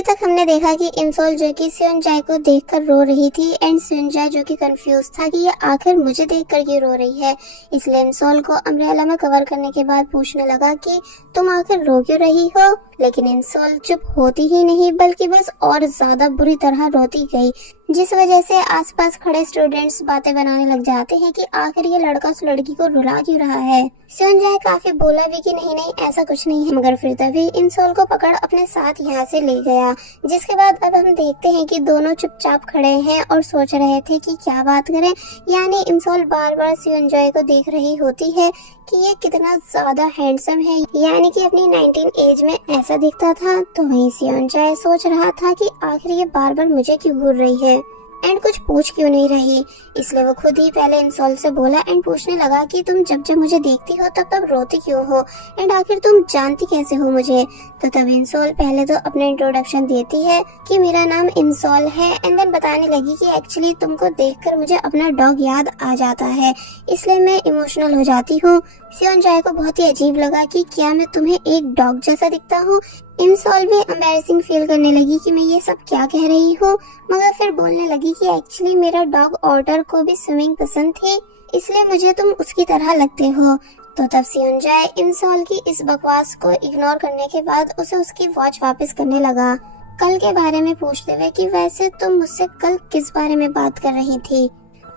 अभी तक हमने देखा कि इमसोल जो कि सेओनजाए को देखकर रो रही थी एंड सेओनजाए जो कि कंफ्यूज था कि ये आखिर मुझे देखकर क्यों रो रही है। इसलिए इमसोल को अम्ब्रेला में कवर करने के बाद पूछने लगा कि तुम आखिर रो क्यों रही हो। लेकिन इमसोल चुप होती ही नहीं बल्कि बस और ज्यादा बुरी तरह रोती गई, जिस वजह से आसपास खड़े स्टूडेंट्स बातें बनाने लग जाते हैं कि आखिर ये लड़का उस लड़की को रुला क्यों रहा है। सेओनजाए काफी बोला भी कि नहीं नहीं ऐसा कुछ नहीं है, मगर फिर तभी इमसोल को पकड़ अपने साथ यहाँ से ले गया। जिसके बाद अब हम देखते हैं कि दोनों चुपचाप खड़े हैं और सोच रहे थे कि क्या बात करें। यानी इमसोल बार बार सेओनजाए को देख रही होती है कि ये कितना ज्यादा हैंडसम है, यानी कि अपनी 19 एज में ऐसा दिखता था। तो वहीं सेओनजाए सोच रहा था कि आखिर ये बार बार मुझे क्यों घूर रही है एंड कुछ पूछ क्यों नहीं रही। इसलिए वो खुद ही पहले इमसोल से बोला एंड पूछने लगा कि तुम जब जब मुझे देखती हो तब तब रोती क्यों हो एंड आखिर तुम जानती कैसे हो मुझे। तो तब इमसोल पहले तो अपना इंट्रोडक्शन देती है कि मेरा नाम इमसोल है एंड देन बताने लगी कि एक्चुअली तुमको देखकर मुझे अपना डॉग याद आ जाता है, इसलिए मैं इमोशनल हो जाती हूँ। सेओनजाए को बहुत ही अजीब लगा कि क्या मैं तुम्हें एक डॉग जैसा दिखता हूँ। इमसोल भी एम्बैरेसिंग फील करने लगी कि मैं ये सब क्या कह रही हूँ, मगर फिर बोलने लगी कि एक्चुअली मेरा डॉग ऑर्डर को भी स्विमिंग पसंद थी, इसलिए मुझे तुम उसकी तरह लगते हो। तो तब सेओनजाए इमसोल की इस बकवास को इग्नोर करने के बाद उसे उसकी वॉच वापस करने लगा, कल के बारे में पूछते हुए कि वैसे तुम मुझसे कल किस बारे में बात कर रही थी।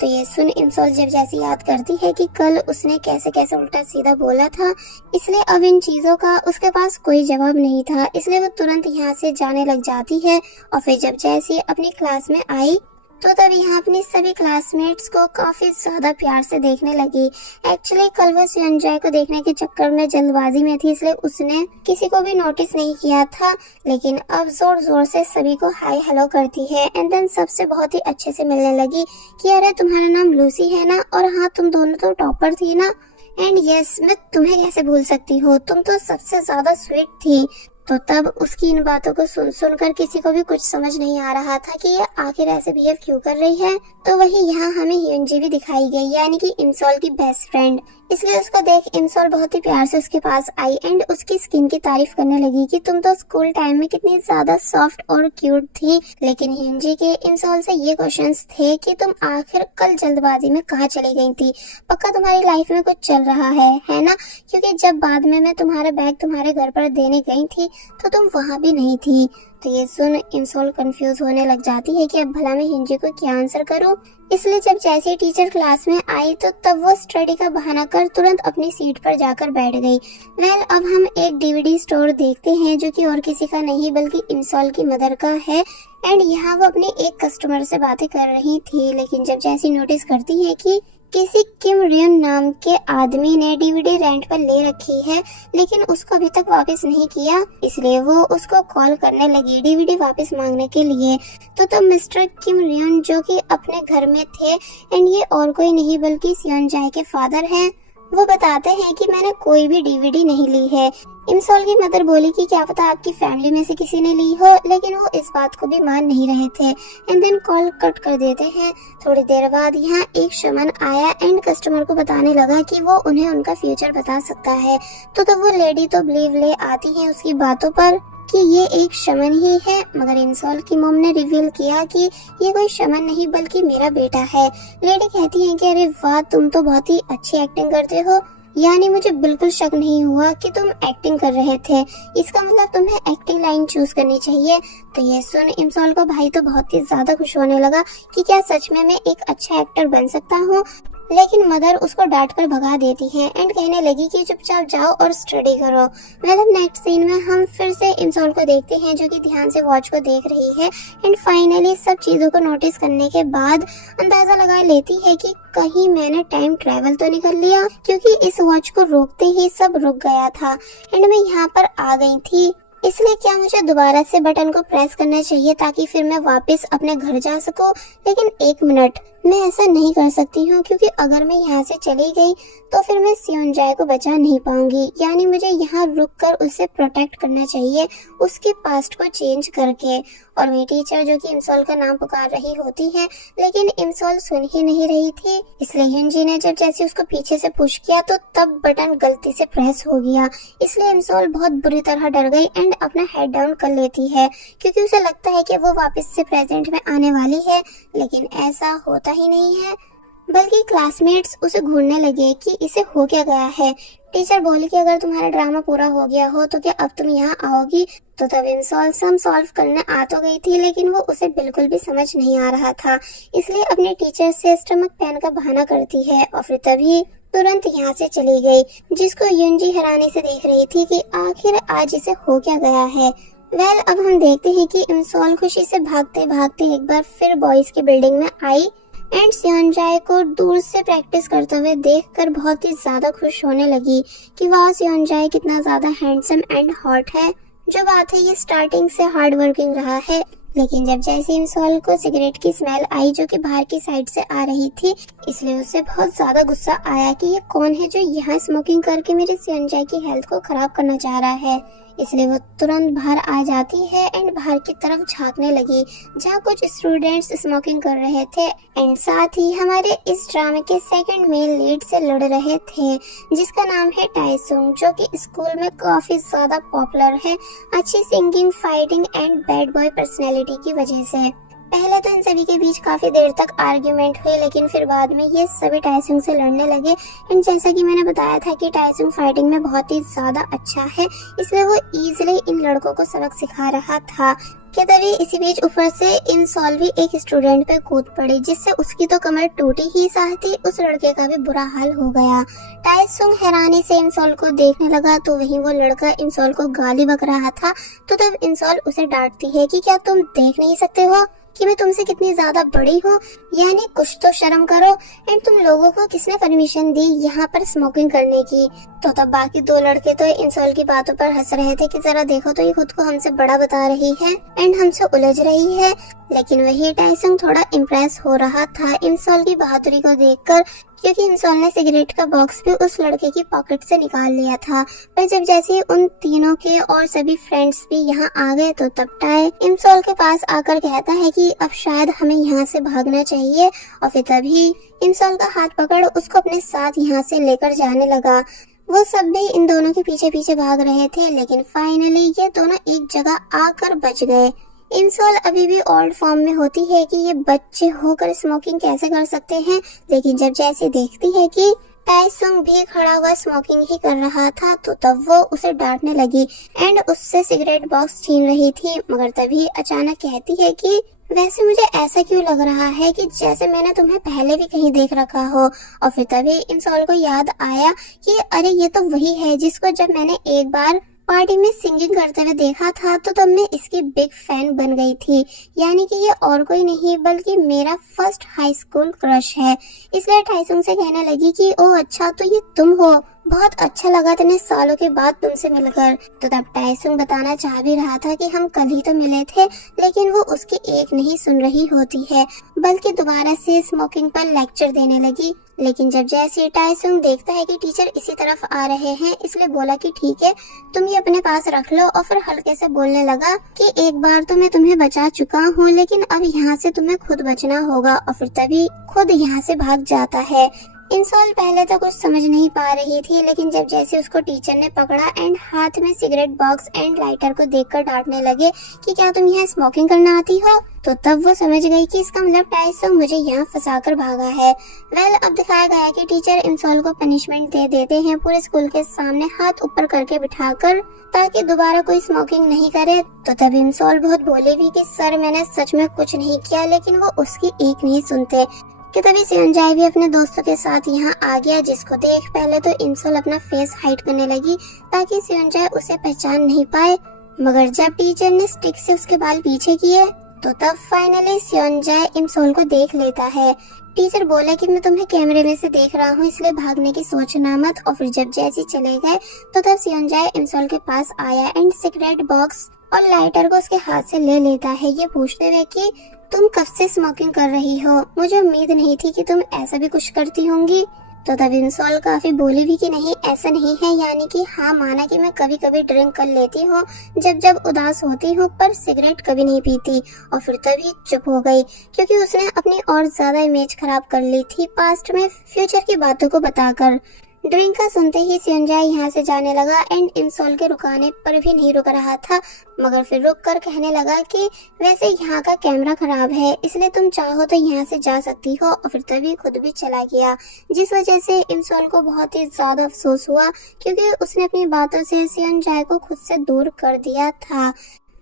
तो ये सुन इमसोल जब जैसी याद करती है कि कल उसने कैसे कैसे उल्टा सीधा बोला था, इसलिए अब इन चीजों का उसके पास कोई जवाब नहीं था, इसलिए वो तुरंत यहाँ से जाने लग जाती है। और फिर जब जैसी अपनी क्लास में आई तो तब यहाँ अपनी सभी क्लासमेट्स को काफी ज्यादा प्यार से देखने लगी। एक्चुअली कल वो सेओनजाए को देखने के चक्कर में जल्दबाजी में थी, इसलिए उसने किसी को भी नोटिस नहीं किया था, लेकिन अब जोर जोर से सभी को हाय हेलो करती है एंड देन सबसे बहुत ही अच्छे से मिलने लगी कि अरे तुम्हारा नाम लूसी है ना, और हाँ तुम दोनों तो टॉपर थी ना, एंड यस मैं तुम्हें कैसे भूल सकती हूँ, तुम तो सबसे ज्यादा स्वीट थी। तो तब उसकी इन बातों को सुन सुनकर किसी को भी कुछ समझ नहीं आ रहा था कि ये आखिर ऐसे बिहेव क्यों कर रही है। तो वही यहाँ हमें ह्यूनजी भी दिखाई गई, यानी कि इमसोल की बेस्ट फ्रेंड। इसलिए उसको देख इमसोल बहुत ही प्यार से उसके पास आई एंड उसकी स्किन की तारीफ करने लगी कि तुम तो स्कूल टाइम में कितनी ज्यादा सॉफ्ट और क्यूट थी। लेकिन ह्यूनजी के इमसोल से ये क्वेश्चंस थे कि तुम आखिर कल जल्दबाजी में कहाँ चली गई थी, पक्का तुम्हारी लाइफ में कुछ चल रहा है ना, क्योंकि जब बाद में मैं तुम्हारा बैग तुम्हारे घर पर देने गई थी तो तुम वहाँ भी नहीं थी। तो ये सुन इमसोल कंफ्यूज होने लग जाती है कि अब भला मैं ह्यूनजी को क्या आंसर करूं। इसलिए जब जैसे टीचर क्लास में आई तो तब वो स्टडी का बहाना कर तुरंत अपनी सीट पर जाकर बैठ गई। अब हम एक डीवीडी स्टोर देखते हैं जो कि और किसी का नहीं बल्कि इमसोल की मदर का है एंड यहाँ वो अपने एक कस्टमर से बातें कर रही थी। लेकिन जब जैसी नोटिस करती है कि किसी किम रियन नाम के आदमी ने डीवीडी रेंट पर ले रखी है लेकिन उसको अभी तक वापस नहीं किया, इसलिए वो उसको कॉल करने लगी डीवीडी वापस मांगने के लिए। तो तब मिस्टर किम रियन जो कि अपने घर में थे एंड ये और कोई नहीं बल्कि सेओनजाए के फादर हैं, वो बताते हैं कि मैंने कोई भी डीवीडी नहीं ली है। इमसोल की मदर बोली कि क्या पता आपकी फैमिली में से किसी ने ली हो, लेकिन वो इस बात को भी मान नहीं रहे थे एंड देन कॉल कट कर देते हैं। थोड़ी देर बाद यहाँ एक शमन आया एंड कस्टमर को बताने लगा कि वो उन्हें उनका फ्यूचर बता सकता है। तो तब वो लेडी तो बिलीव ले आती है उसकी बातों पर कि ये एक शमन ही है, मगर इमसोल की मॉम ने रिवील किया कि ये कोई शमन नहीं बल्कि मेरा बेटा है। लेडी कहती है कि अरे वाह तुम तो बहुत ही अच्छी एक्टिंग करते हो, यानी मुझे बिल्कुल शक नहीं हुआ कि तुम एक्टिंग कर रहे थे, इसका मतलब तुम्हें एक्टिंग लाइन चूज करनी चाहिए। तो ये सुन इमसोल को भाई तो बहुत ही ज्यादा खुश होने लगा कि क्या सच में मैं एक अच्छा एक्टर बन सकता हूँ। लेकिन मदर उसको डांट कर भगा देती है एंड कहने लगी कि चुपचाप जाओ और स्टडी करो। नेक्स्ट सीन में हम फिर से इमसोल को देखते हैं जो कि ध्यान से वॉच को देख रही है एंड फाइनली सब चीजों को नोटिस करने के बाद अंदाजा लगा लेती है कि कहीं मैंने टाइम ट्रेवल तो नहीं कर लिया, क्योंकि इस वॉच को रोकते ही सब रुक गया था एंड मैं यहाँ पर आ गई थी। इसलिए क्या मुझे दोबारा से बटन को प्रेस करना चाहिए ताकि फिर मैं वापस अपने घर जा सकूं। लेकिन एक मिनट, मैं ऐसा नहीं कर सकती हूँ क्योंकि अगर मैं यहाँ से चली गई तो फिर मैं सियोनजाए को बचा नहीं पाऊंगी। यानी मुझे यहाँ रुककर उसे प्रोटेक्ट करना चाहिए, उसके पास्ट को चेंज करके। और मेरी टीचर जो कि इमसोल का नाम पुकार रही होती है, लेकिन इमसोल सुन ही नहीं रही थी। इसलिए युनजी ने जब जैसे उसको पीछे से पुश किया तो तब बटन गलती से प्रेस हो गया। इसलिए इमसोल बहुत बुरी तरह डर गई एंड अपना हेड डाउन कर लेती है क्योंकि उसे लगता है कि वो वापस से प्रेजेंट में आने वाली है, लेकिन ऐसा होता ही नहीं है। बल्कि क्लासमेट्स उसे घूरने लगे कि इसे हो क्या गया है। टीचर बोली कि अगर तुम्हारा ड्रामा पूरा हो गया हो तो क्या अब तुम यहाँ आओगी। तो तब इमसोल सम सॉल्व करने आ तो गई थी, लेकिन वो उसे बिल्कुल भी समझ नहीं आ रहा था। इसलिए अपने टीचर से स्टमक पेन का बहाना करती है और फिर तभी तुरंत यहाँ से चली गई, जिसको युनजी हैरानी से देख रही थी कि आखिर आज इसे हो क्या गया है। अब हम देखते हैं कि इमसोल खुशी से भागते भागते एक बार फिर बॉयज की बिल्डिंग में आई एंड सियोनजाए को दूर से प्रैक्टिस करते हुए देखकर बहुत ही ज्यादा खुश होने लगी कि वाह, सियोनजाए कितना ज्यादा हैंडसम एंड हॉट है। जो बात है ये स्टार्टिंग से हार्ड वर्किंग रहा है, लेकिन जब जैसे इमसोल को सिगरेट की स्मेल आई जो कि बाहर की साइड से आ रही थी, इसलिए उसे बहुत ज्यादा गुस्सा आया कि ये कौन है जो यहाँ स्मोकिंग करके मेरे सियोनजाए की हेल्थ को खराब करना चाह रहा है। इसलिए वो तुरंत बाहर आ जाती है एंड बाहर की तरफ झांकने लगी जहाँ कुछ स्टूडेंट्स स्मोकिंग कर रहे थे एंड साथ ही हमारे इस ड्रामे के सेकंड मेल लीड से लड़ रहे थे, जिसका नाम है टाइसुंग, जो कि स्कूल में काफी ज्यादा पॉपुलर है अच्छी singing, fighting and bad boy personality की वजह से। पहले तो इन सभी के बीच काफी देर तक आर्ग्यूमेंट हुई, लेकिन फिर बाद में ये सभी टाइसुंग से लड़ने लगे एंड जैसा कि मैंने बताया था कि टाइसुंग फाइटिंग में बहुत ही ज्यादा अच्छा है, इसलिए वो इजीली इन लड़कों को सबक सिखा रहा था कि तभी इसी बीच ऊपर से इमसोल भी एक स्टूडेंट पे कूद पड़ी, जिससे उसकी तो कमर टूटी ही, साथ ही उस लड़के का भी बुरा हाल हो गया। टाइसुंग हैरानी से इमसोल को देखने लगा तो वहीं वो लड़का इमसोल को गाली बक रहा था। तो तब इमसोल उसे डांटती है कि क्या तुम देख नहीं सकते हो कि मैं तुमसे कितनी ज्यादा बड़ी हूँ, यानी कुछ तो शर्म करो। एंड तुम लोगों को किसने परमिशन दी यहाँ पर स्मोकिंग करने की। तो तब बाकी दो लड़के तो इमसोल की बातों पर हंस रहे थे कि जरा देखो तो ये खुद को हमसे बड़ा बता रही है एंड हमसे उलझ रही है। लेकिन वही टाइसुंग थोड़ा इम्प्रेस हो रहा था इमसोल की बहादुरी को देखकर, क्योंकि इमसोल ने सिगरेट का बॉक्स भी उस लड़के की पॉकेट से निकाल लिया था। पर जब जैसे उन तीनों के और सभी फ्रेंड्स भी यहाँ आ गए तो तब टाई इमसोल के पास आकर कहता है कि अब शायद हमें यहाँ से भागना चाहिए। और फिर तभी इमसोल का हाथ पकड़ उसको अपने साथ यहाँ से लेकर जाने लगा। वो सब भी इन दोनों के पीछे पीछे भाग रहे थे, लेकिन फाइनली ये दोनों एक जगह आकर बच गए। इमसोल अभी भी ओल्ड फॉर्म में होती है कि ये बच्चे होकर स्मोकिंग कैसे कर सकते हैं, लेकिन जब जैसे देखती है कि टाइसुंग भी खड़ा हुआ स्मोकिंग ही कर रहा था तो तब वो उसे डांटने लगी एंड उससे सिगरेट बॉक्स छीन रही थी। मगर तभी अचानक कहती है कि वैसे मुझे ऐसा क्यों लग रहा है कि जैसे मैंने तुम्हें पहले भी कहीं देख रखा हो। और फिर तभी इमसोल को याद आया कि अरे ये तो वही है जिसको जब मैंने एक बार पार्टी में सिंगिंग करते हुए देखा था तो तब मैं इसकी बिग फैन बन गई थी। यानी कि ये और कोई नहीं बल्कि मेरा फर्स्ट हाई स्कूल क्रश है। इसलिए टाइसुंग से कहने लगी कि ओ अच्छा, तो ये तुम हो, बहुत अच्छा लगा इतने सालों के बाद तुमसे मिलकर। तो तब टाइसुंग बताना चाह भी रहा था कि हम कल ही तो मिले थे, लेकिन वो उसकी एक नहीं सुन रही होती है बल्कि दोबारा से स्मोकिंग पर लेक्चर देने लगी। लेकिन जब जैसे टाइसुंग देखता है कि टीचर इसी तरफ आ रहे हैं, इसलिए बोला कि ठीक है तुम ये अपने पास रख लो। और फिर हल्के से बोलने लगा कि एक बार तो मैं तुम्हें बचा चुका हूँ, लेकिन अब यहाँ से तुम्हें खुद बचना होगा। और फिर तभी खुद यहाँ से भाग जाता है। इमसोल पहले तो कुछ समझ नहीं पा रही थी, लेकिन जब जैसे उसको टीचर ने पकड़ा एंड हाथ में सिगरेट बॉक्स एंड लाइटर को देखकर डांटने लगे कि क्या तुम यहाँ स्मोकिंग करना आती हो, तो तब वो समझ गई कि इसका मतलब टाइसुंग मुझे यहाँ फंसाकर भागा है। अब दिखाया गया कि टीचर इमसोल को पनिशमेंट दे देते हैं पूरे स्कूल के सामने हाथ ऊपर करके बिठाकर, ताकि दोबारा कोई स्मोकिंग नहीं करे। तो तब इमसोल बहुत बोली भी कि सर मैंने सच में कुछ नहीं किया, लेकिन वो उसकी एक नहीं सुनते। कि तभी सियोनजाए भी अपने दोस्तों के साथ यहाँ आ गया, जिसको देख पहले तो इमसोल अपना फेस हाइड करने लगी ताकि सियोनजाए उसे पहचान नहीं पाए। मगर जब टीचर ने स्टिक से उसके बाल पीछे किए तो तब फाइनली सियोनजाए इमसोल को देख लेता है। टीचर बोला कि मैं तुम्हें कैमरे में से देख रहा हूँ, इसलिए भागने की सोचना मत। और फिर जब जैसे चले गए तो तब सियोनजाए इमसोल के पास आया एंड सिगरेट बॉक्स और लाइटर को उसके हाथ से ले लेता है, ये पूछते हुए कि तुम कब से स्मोकिंग कर रही हो, मुझे उम्मीद नहीं थी कि तुम ऐसा भी कुछ करती होंगी। तो तब इंसॉल काफी बोली भी कि नहीं ऐसा नहीं है, यानी कि हाँ माना कि मैं कभी कभी ड्रिंक कर लेती हूँ जब उदास होती हूँ, पर सिगरेट कभी नहीं पीती। और फिर तभी चुप हो गई क्योंकि उसने अपनी और ज्यादा इमेज खराब कर ली थी पास्ट में फ्यूचर की बातों को बताकर। ड्रिंक का सुनते ही स्योनजाए यहाँ से जाने लगा एंड इंसॉल के रुकाने पर भी नहीं रुक रहा था, मगर फिर रुक कर कहने लगा कि वैसे यहाँ का कैमरा खराब है, इसलिए तुम चाहो तो यहाँ से जा सकती हो। और फिर तभी खुद भी चला गया, जिस वजह से इंसॉल को बहुत ही ज्यादा अफसोस हुआ क्योंकि उसने अपनी बातों से स्योनजाए को खुद से दूर कर दिया था।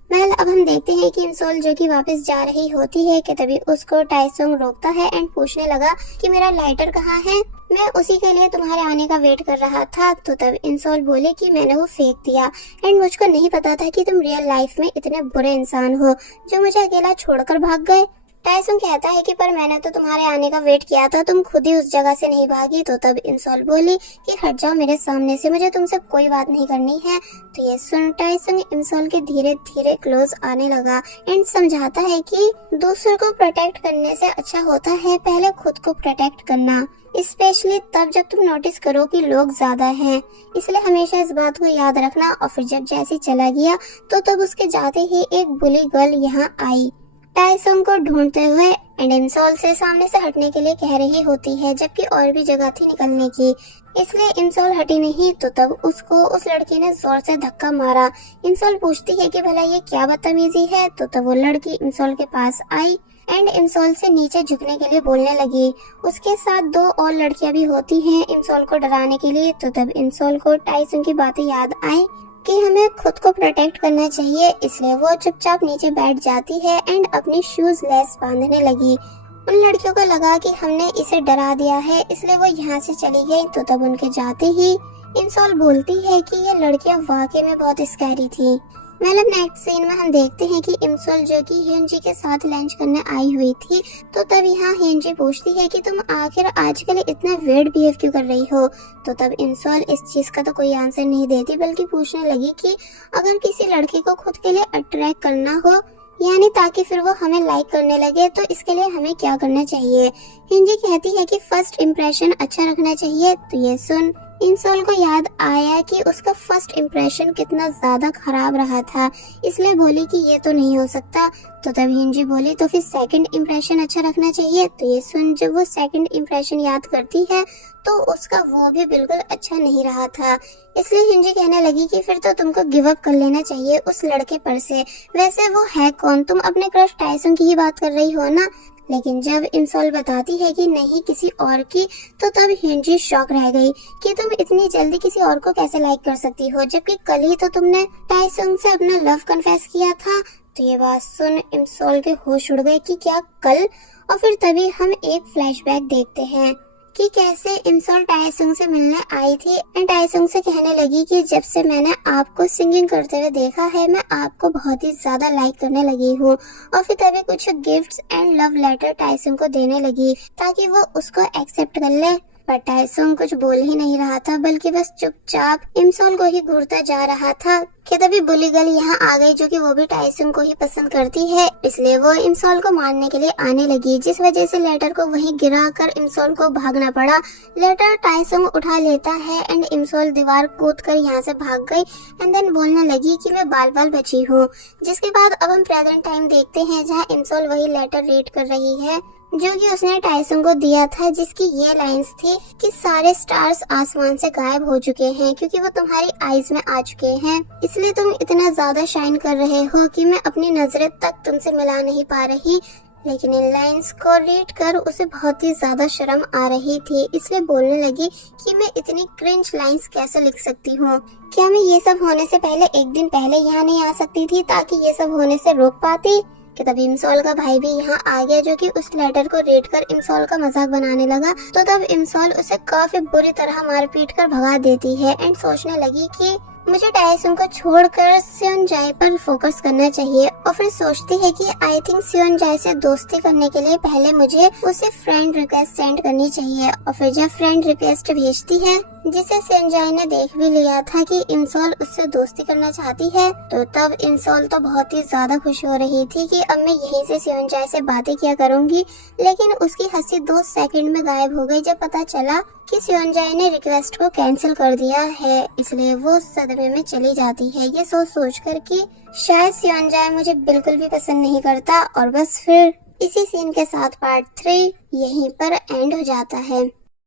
वेल अब हम देखते हैं कि इंसॉल जो कि वापस जा रही होती है कि तभी उसको टाइसुंग रोकता है एंड पूछने लगा कि मेरा लाइटर कहाँ है, मैं उसी के लिए तुम्हारे आने का वेट कर रहा था। तो तब इंसॉल बोले कि मैंने वो फेंक दिया एंड मुझको नहीं पता था कि तुम रियल लाइफ में इतने बुरे इंसान हो जो मुझे अकेला छोड़कर भाग गए। टाइसुंग कहता है कि पर मैंने तो तुम्हारे आने का वेट किया था, तुम खुद ही उस जगह से नहीं भागी। तो तब इंसॉल बोली कि हट जाओ मेरे सामने से, मुझे तुमसे कोई बात नहीं करनी है। तो ये सुन टाइसुंग इंसॉल के धीरे धीरे क्लोज आने लगा एंड समझाता है कि दूसरों को प्रोटेक्ट करने से अच्छा होता है पहले खुद को प्रोटेक्ट करना, स्पेशली तब जब तुम नोटिस करो कि लोग ज्यादा हैं। इसलिए हमेशा इस बात को याद रखना। और फिर जब जैसे चला गया तो तब उसके जाते ही एक बुली गर्ल यहाँ आई टाइसुंग को ढूंढते हुए एंड इंसॉल से सामने से हटने के लिए कह रही होती है, जबकि और भी जगह थी निकलने की, इसलिए इंसॉल हटी नहीं। तो तब उसको उस लड़की ने जोर से धक्का मारा। इंसॉल पूछती है कि भला ये क्या बदतमीजी है। तो तब वो लड़की इंसॉल के पास आई एंड इंसॉल से नीचे झुकने के लिए बोलने लगी। उसके साथ दो और लड़कियां भी होती हैं इंसॉल को डराने के लिए। तो तब इंसॉल को टाइसुंग की बातें याद आई कि हमें खुद को प्रोटेक्ट करना चाहिए, इसलिए वो चुपचाप नीचे बैठ जाती है एंड अपनी शूज लेस बांधने लगी। उन लड़कियों को लगा कि हमने इसे डरा दिया है, इसलिए वो यहाँ से चली गई। तो तब उनके जाते ही इंसॉल बोलती है कि ये लड़कियां वाकई में बहुत स्कैरी थी। मतलब नेक्स्ट सीन में हम देखते हैं कि इंसॉल जो कि ह्यूनजी के साथ लंच करने आई हुई थी, तो तब यहाँ ह्यूनजी पूछती है कि तुम आखिर आजकल इतना वियर्ड बिहेव क्यों कर रही हो। तो तब इंसॉल इस चीज का तो कोई आंसर नहीं देती, बल्कि पूछने लगी कि अगर किसी लड़की को खुद के लिए अट्रैक्ट करना हो, यानी ताकि फिर वो हमें लाइक करने लगे, तो इसके लिए हमें क्या करना चाहिए। हिंजी कहती है कि फर्स्ट इम्प्रेशन अच्छा रखना चाहिए। तो ये सुन इंसॉल को याद आया कि उसका फर्स्ट इम्प्रेशन कितना ज्यादा खराब रहा था, इसलिए बोली कि ये तो नहीं हो सकता। तो तब हिंजी बोली तो फिर सेकंड इम्प्रेशन अच्छा रखना चाहिए। तो ये सुन जब वो सेकंड इम्प्रेशन याद करती है तो उसका वो भी बिल्कुल अच्छा नहीं रहा था, इसलिए हिंजी कहने लगी कि फिर तो तुमको गिव अप कर लेना चाहिए उस लड़के पर से। वैसे वो है कौन, तुम अपने क्रश टाइसुंग की ही बात कर रही हो ना। लेकिन जब इंसॉल बताती है कि नहीं किसी और की, तो तब हिंजी शॉक रह गई कि तुम इतनी जल्दी किसी और को कैसे लाइक कर सकती हो, जबकि कल ही तो तुमने टाइसुंग से अपना लव कन्फेस किया था। तो ये बात सुन इंसॉल के होश उड़ गए कि क्या कल। और फिर तभी हम एक फ्लैशबैक देखते हैं कि कैसे इंसॉल टाइसुंग से मिलने आई थी एंड टाइसुंग से कहने लगी कि जब से मैंने आपको सिंगिंग करते हुए देखा है, मैं आपको बहुत ही ज्यादा लाइक करने लगी हूँ। और फिर तभी कुछ गिफ्ट्स एंड लव लेटर टाइसुंग को देने लगी ताकि वो उसको एक्सेप्ट कर ले। पर टाइसुंग कुछ बोल ही नहीं रहा था, बल्कि बस चुपचाप इंसॉल को ही घूरता जा रहा था कि तभी बुली गर्ल यहाँ आ गई, जो कि वो भी टाइसुंग को ही पसंद करती है, इसलिए वो इंसॉल को मारने के लिए आने लगी, जिस वजह से लेटर को वहीं गिरा कर इंसॉल को भागना पड़ा। लेटर टाइसुंग उठा लेता है एंड इंसॉल दीवार कूद कर यहाँ से भाग गई एंड देन बोलने लगी कि मैं बाल बाल बची हूँ। जिसके बाद अब हम प्रेजेंट टाइम देखते हैं जहाँ इंसॉल वही लेटर रीड कर रही है जो कि उसने टाइसुंग को दिया था, जिसकी ये लाइंस थी कि सारे स्टार्स आसमान से गायब हो चुके हैं क्योंकि वो तुम्हारी आईज में आ चुके हैं, इसलिए तुम इतना ज्यादा शाइन कर रहे हो कि मैं अपनी नजरें तक तुमसे मिला नहीं पा रही। लेकिन इन लाइंस को रीड कर उसे बहुत ही ज्यादा शर्म आ रही थी, इसलिए बोलने लगी कि मैं इतनी क्रिंज लाइंस कैसे लिख सकती हूँ। क्या मैं ये सब होने से पहले एक दिन पहले यहाँ नहीं आ सकती थी ताकि ये सब होने से रोक पाती। कि तब इंसॉल का भाई भी यहाँ आ गया, जो कि उस लेटर को रीड कर इंसॉल का मजाक बनाने लगा। तो तब इंसॉल उसे काफी बुरी तरह मार पीट कर भगा देती है एंड सोचने लगी कि मुझे टाइसुंग को छोड़कर स्योनजाए पर फोकस करना चाहिए। और फिर सोचती है कि आई थिंक स्योनजाए से दोस्ती करने के लिए पहले मुझे उसे फ्रेंड रिक्वेस्ट सेंड करनी चाहिए। और फिर जब फ्रेंड रिक्वेस्ट भेजती है जिसे सेंजाई ने देख भी लिया था कि इंसोल उससे दोस्ती करना चाहती है। तो तब इंसोल तो बहुत ही ज्यादा खुश हो रही थी कि अब मैं यहीं से सेंजाई से बातें किया करूंगी, लेकिन उसकी हंसी 2 सेकंड में गायब हो गई जब पता चला कि सेंजाई ने रिक्वेस्ट को कैंसिल कर दिया है। इसलिए वो सदमे में चली जाती है, ये सोच कर कि शायद सेंजाई मुझे बिल्कुल भी पसंद नहीं करता। और बस फिर इसी सीन के साथ पार्ट 3 यहीं पर एंड हो जाता है।